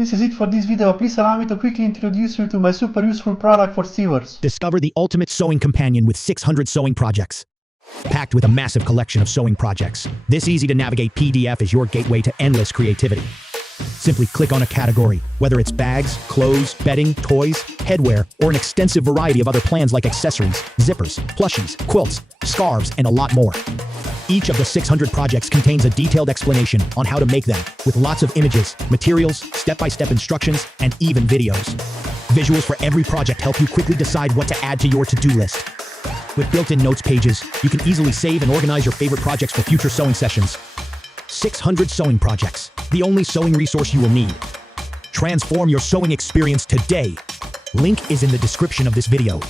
This is it for this video. Please allow me to quickly introduce you to my super useful product for sewers. Discover the ultimate sewing companion with 600 sewing projects. Packed with a massive collection of sewing projects, this easy-to-navigate PDF is your gateway to endless creativity. Simply click on a category, whether it's bags, clothes, bedding, toys, headwear, or an extensive variety of other plans like accessories, zippers, plushies, quilts, scarves, and a lot more. Each of the 600 projects contains a detailed explanation on how to make them, with lots of images, materials, step-by-step instructions, and even videos. Visuals for every project help you quickly decide what to add to your to-do list. With built-in notes pages, you can easily save and organize your favorite projects for future sewing sessions. 600 sewing projects, the only sewing resource you will need. Transform your sewing experience today. Link is in the description of this video.